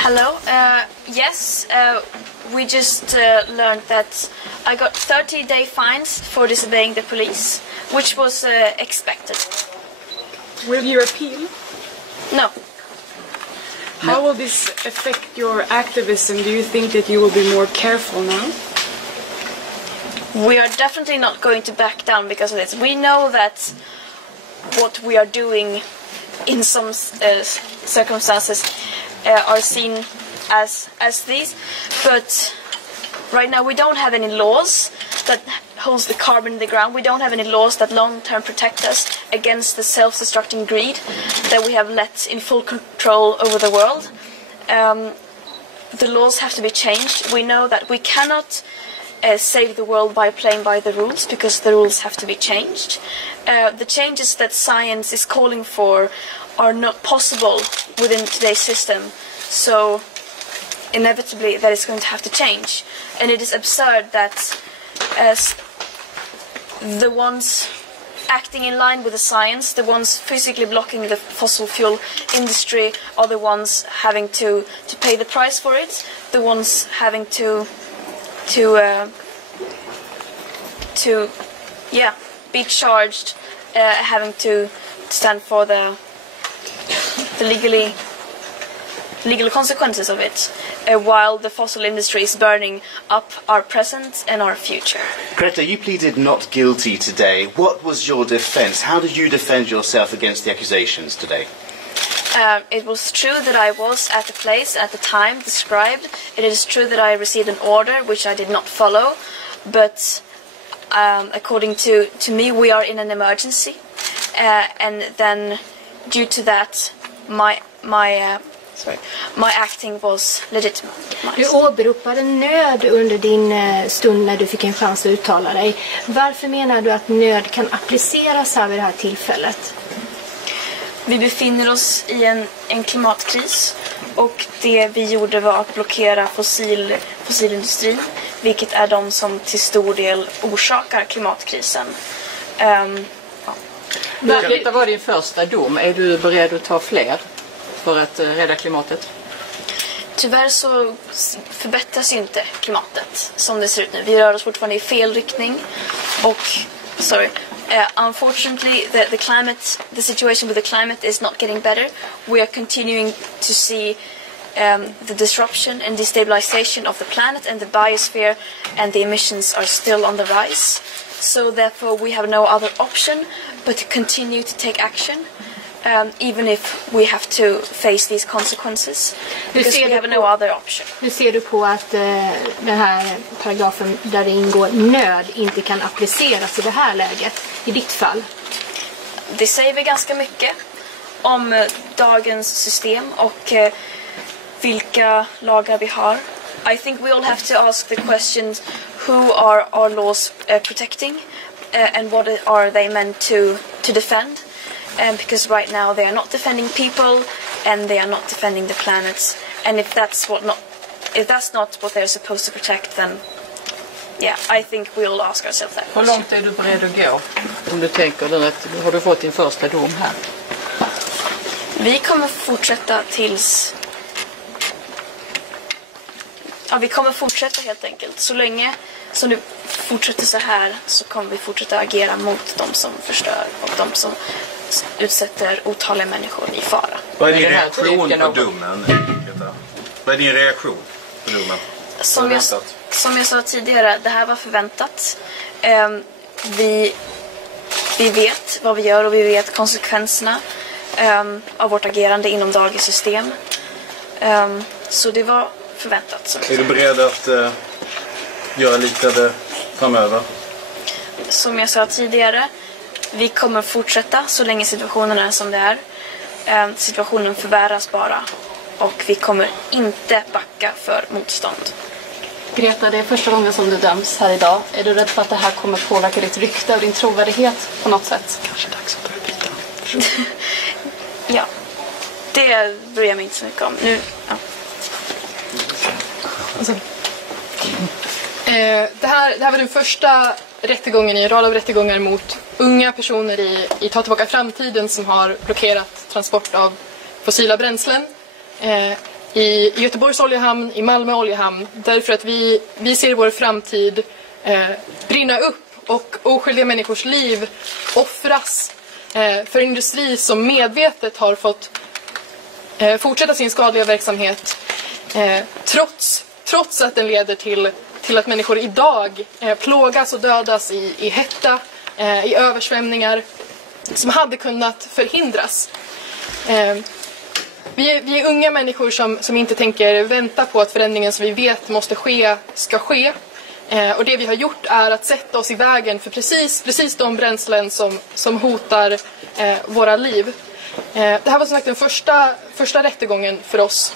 Hello. Yes, we just learned that I got 30-day fines for disobeying the police, which was expected. Will you appeal? No. How will this affect your activism? Do you think that you will be more careful now? We are definitely not going to back down because of this. We know that what we are doing in some circumstances are seen as these, but right now we don't have any laws that holds the carbon in the ground. We don't have any laws that long-term protect us against the self-destructing greed that we have let in full control over the world. The laws have to be changed. We know that we cannot save the world by playing by the rules, because the rules have to be changed. The changes that science is calling for are not possible within today's system, so inevitably that is going to have to change. And it is absurd that the ones acting in line with the science, the ones physically blocking the fossil fuel industry, are the ones having to pay the price for it, the ones having to be charged, having to stand for the legal consequences of it, while the fossil industry is burning up our present and our future. Greta, you pleaded not guilty today. What was your defense? How did you defend yourself against the accusations today? It was true that I was at the place at the time described. It is true that I received an order which I did not follow, but according to me, we are in an emergency, and then due to that my acting was legitimate. Du åberopade nöd under din stund när du fick en chans att uttala dig. Varför menar du att nöd kan appliceras här vid det här tillfället? Vi befinner oss i en klimatkris, och det vi gjorde var att blockera fossilindustrin, vilket är de som till stor del orsakar klimatkrisen. Detta var din första dom. Är du beredd att ta fler för att rädda klimatet? Tyvärr så förbättras ju inte klimatet som det ser ut nu. Vi rör oss fortfarande i fel riktning, och unfortunately the situation with the climate is not getting better. We are continuing to see the disruption and destabilization of the planet and the biosphere, and the emissions are still on the rise. So therefore we have no other option but to continue to take action, even if we have to face these consequences, because we have no other option. Hur ser du på att den här paragrafen där det ingår nöd inte kan appliceras i det här läget, i ditt fall? Det säger vi ganska mycket om dagens system och vilka lagar vi har. I think we all have to ask the questions: who are our laws protecting, and what are they meant to defend? Because right now they are not defending people, and they are not defending the planets. And if that's not what they're supposed to protect, then I think we all ask ourselves that question. Hur långt är du beredd att gå? Om du tänker dig att har du fått din första dom här? Vi kommer fortsätta tills... Ja, vi kommer fortsätta helt enkelt. Så länge som det fortsätter så här så kommer vi fortsätta agera mot de som förstör och de som utsätter otaliga människor i fara. Vad är din reaktion på domen, Greta? Vad är din reaktion på domen? Som jag sa tidigare, det här var förväntat. Vi vet vad vi gör, och vi vet konsekvenserna av vårt agerande inom dagens system. Så det var förväntat. Är du beredd att göra liknande framöver? Som jag sa tidigare, vi kommer fortsätta så länge situationen är som det är. Situationen förvärras bara, och vi kommer inte backa för motstånd. Greta, det är första gången som du döms här idag. Är du rädd för att det här kommer påverka ditt rykte och din trovärdighet på något sätt? Kanske dags att börja byta Ja, det bryr jag mig inte så mycket om. Nu, ja. Alltså. Det här var den första rättegången i en rad av rättegångar mot unga personer i Ta tillbaka framtiden som har blockerat transport av fossila bränslen i Göteborgs oljehamn, i Malmö oljehamn, därför att vi ser vår framtid brinna upp och oskyldiga människors liv offras för industri som medvetet har fått fortsätta sin skadliga verksamhet trots att den leder till att människor idag plågas och dödas i hetta, i översvämningar som hade kunnat förhindras. Vi är unga människor som inte tänker vänta på att förändringen som vi vet måste ske ska ske. Och det vi har gjort är att sätta oss i vägen för precis de bränslen som hotar våra liv. Det här var som sagt den första rättegången för oss.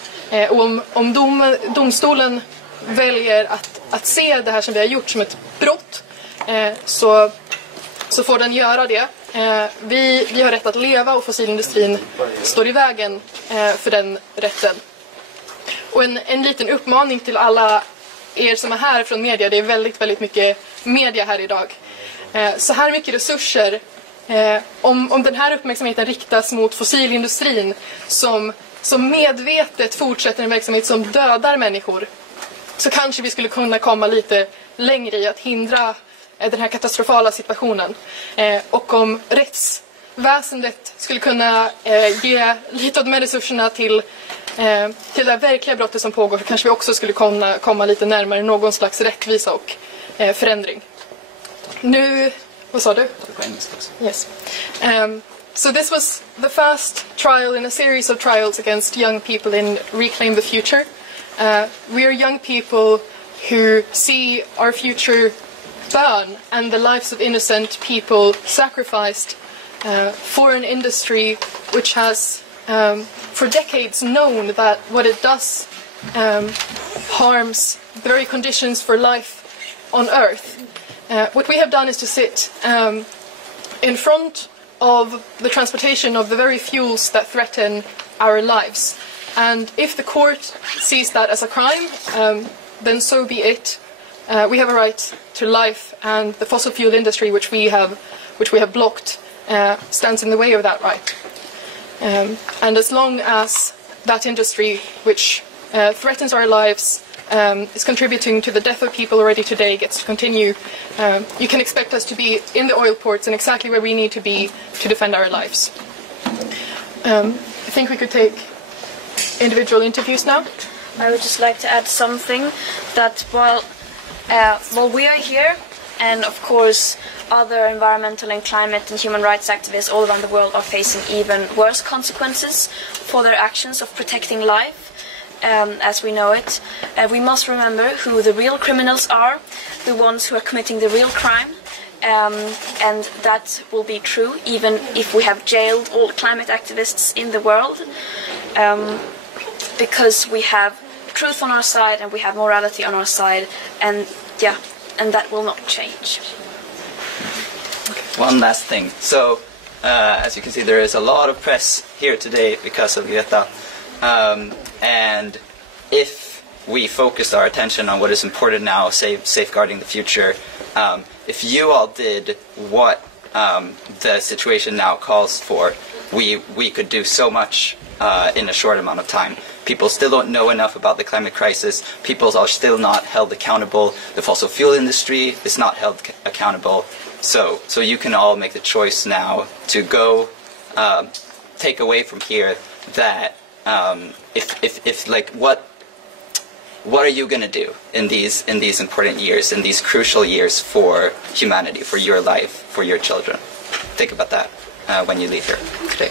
Och om domstolen väljer att se det här som vi har gjort som ett brott så får den göra det. Vi har rätt att leva och fossilindustrin står i vägen för den rätten. Och en liten uppmaning till alla er som är här från media. Det är väldigt, väldigt mycket media här idag. Så här mycket resurser. Om den här uppmärksamheten riktas mot fossilindustrin som medvetet fortsätter en verksamhet som dödar människor, så kanske vi skulle kunna komma lite längre i att hindra den här katastrofala situationen. Och om rättsväsendet skulle kunna ge lite av de här resurserna till det verkliga brottet som pågår, så kanske vi också skulle komma lite närmare någon slags rättvisa och förändring. Nu, vad sa du? Yes. So this was the first trial in a series of trials against young people in Reclaim the Future. We are young people who see our future burn and the lives of innocent people sacrificed for an industry which has for decades known that what it does harms the very conditions for life on Earth. What we have done is to sit in front of the transportation of the very fuels that threaten our lives. And if the court sees that as a crime, then so be it. We have a right to life, and the fossil fuel industry, which we have blocked, stands in the way of that right. And as long as that industry, which threatens our lives, is contributing to the death of people already today, gets to continue, you can expect us to be in the oil ports and exactly where we need to be to defend our lives. I think we could take individual interviews now. I would just like to add something that while we are here, and of course other environmental and climate and human rights activists all around the world are facing even worse consequences for their actions of protecting life, as we know it, we must remember who the real criminals are, the ones who are committing the real crime, and that will be true even if we have jailed all climate activists in the world, because we have truth on our side and we have morality on our side, and that will not change. One last thing. So, as you can see, there is a lot of press here today because of Greta. And if we focus our attention on what is important now, safeguarding the future, if you all did what the situation now calls for, we could do so much in a short amount of time. People still don't know enough about the climate crisis. People are still not held accountable. The fossil fuel industry is not held accountable. So you can all make the choice now to go take away from here that if like what are you going to do in these important years, in these crucial years for humanity, for your life, for your children? Think about that when you leave here today.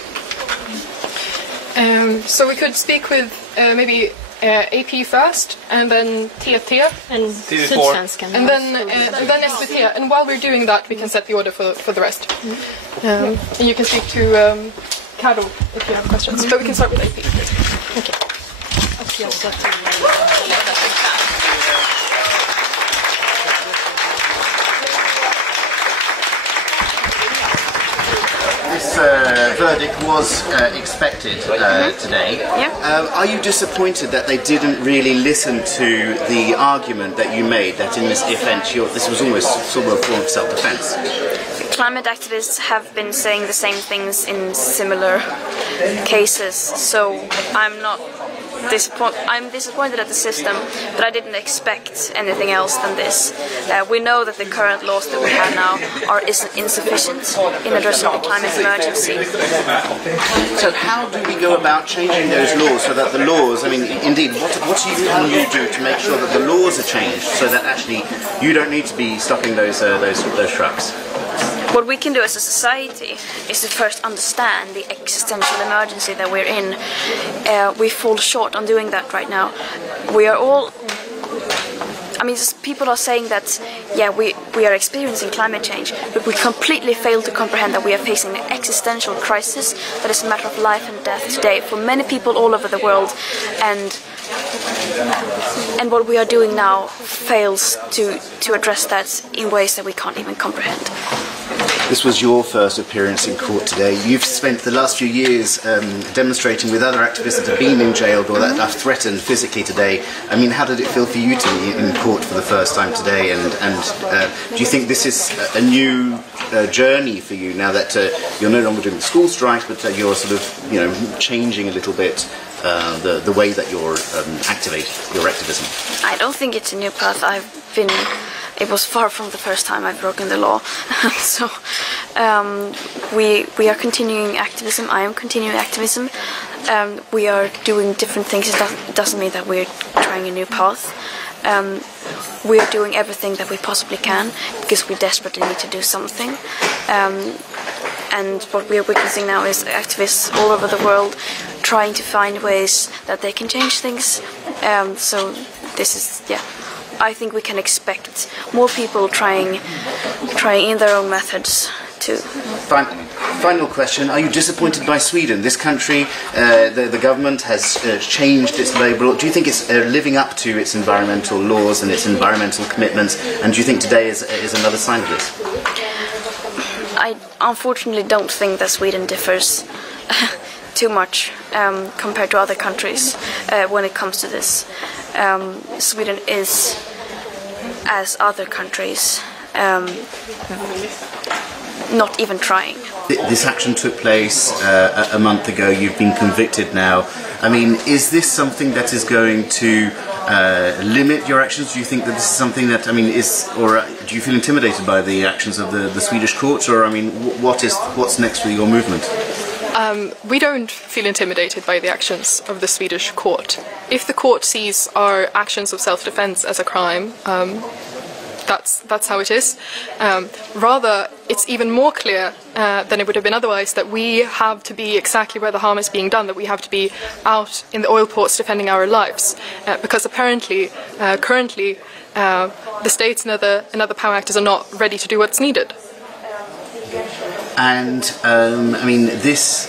So we could speak with maybe AP first, and then TT, And Sydsvenskan. and then SVT. And while we're doing that, we can set the order for the rest. And you can speak to Karo if you have questions. But we can start with AP. Okej. Och jag ska till... this verdict was expected today. Yeah. Are you disappointed that they didn't really listen to the argument that you made, that in this offence this was almost sort of a form of self-defence? Climate activists have been saying the same things in similar cases, so I'm disappointed at the system, but I didn't expect anything else than this. We know that the current laws that we have now are insufficient in addressing the climate emergency. So how do we go about changing those laws so that the laws, I mean, indeed, what can you do to make sure that the laws are changed so that actually you don't need to be stopping those trucks? What we can do as a society is to first understand the existential emergency that we're in. We fall short on doing that right now. We are all... I mean, people are saying that, yeah, we are experiencing climate change, but we completely fail to comprehend that we are facing an existential crisis that is a matter of life and death today for many people all over the world. And what we are doing now fails to address that in ways that we can't even comprehend. This was your first appearance in court today. You've spent the last few years demonstrating with other activists that have been in jail or that are threatened physically today. I mean, how did it feel for you to be in court for the first time today? And do you think this is a new journey for you now that you're no longer doing the school strikes, but you're sort of, changing a little bit the way that you're activating your activism? I don't think it's a new path. It was far from the first time I've broken the law. So we are continuing activism. I am continuing activism. We are doing different things. It doesn't mean that we're trying a new path. We are doing everything that we possibly can because we desperately need to do something. And what we are witnessing now is activists all over the world trying to find ways that they can change things. So this is, yeah. I think we can expect more people trying in their own methods to... Final question, are you disappointed by Sweden? This country, the government has changed its labour law. Do you think it's living up to its environmental laws and its environmental commitments? And do you think today is another sign of this? I unfortunately don't think that Sweden differs too much compared to other countries when it comes to this. Sweden is, as other countries, not even trying. This action took place a month ago. You've been convicted now. I mean, is this something that is going to limit your actions? Do you think that this is something that, I mean, or do you feel intimidated by the actions of the Swedish courts? Or, I mean, what's next for your movement? We don't feel intimidated by the actions of the Swedish court. If the court sees our actions of self-defense as a crime, that's how it is. Rather, it's even more clear than it would have been otherwise that we have to be exactly where the harm is being done, that we have to be out in the oil ports defending our lives. Because apparently, currently, the states and other power actors are not ready to do what's needed. And I mean, these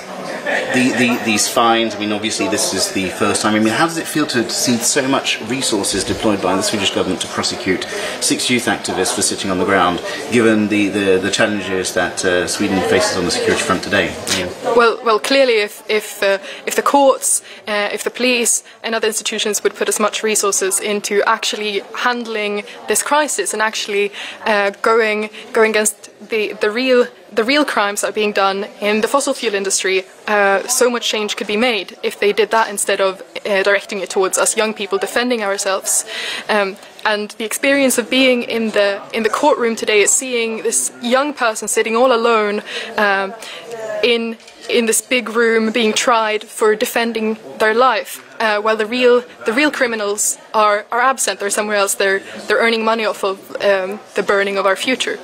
fines, I mean, obviously this is the first time. I mean, how does it feel to see so much resources deployed by the Swedish government to prosecute 6 youth activists for sitting on the ground, given the challenges that Sweden faces on the security front today? Yeah. Well, clearly, if the courts, if the police and other institutions would put as much resources into actually handling this crisis and actually going against the real crimes that are being done in the fossil fuel industry, so much change could be made if they did that instead of directing it towards us young people defending ourselves. And the experience of being in the courtroom today is seeing this young person sitting all alone in this big room being tried for defending their life, while the real criminals are absent. They're somewhere else. They're earning money off of the burning of our future.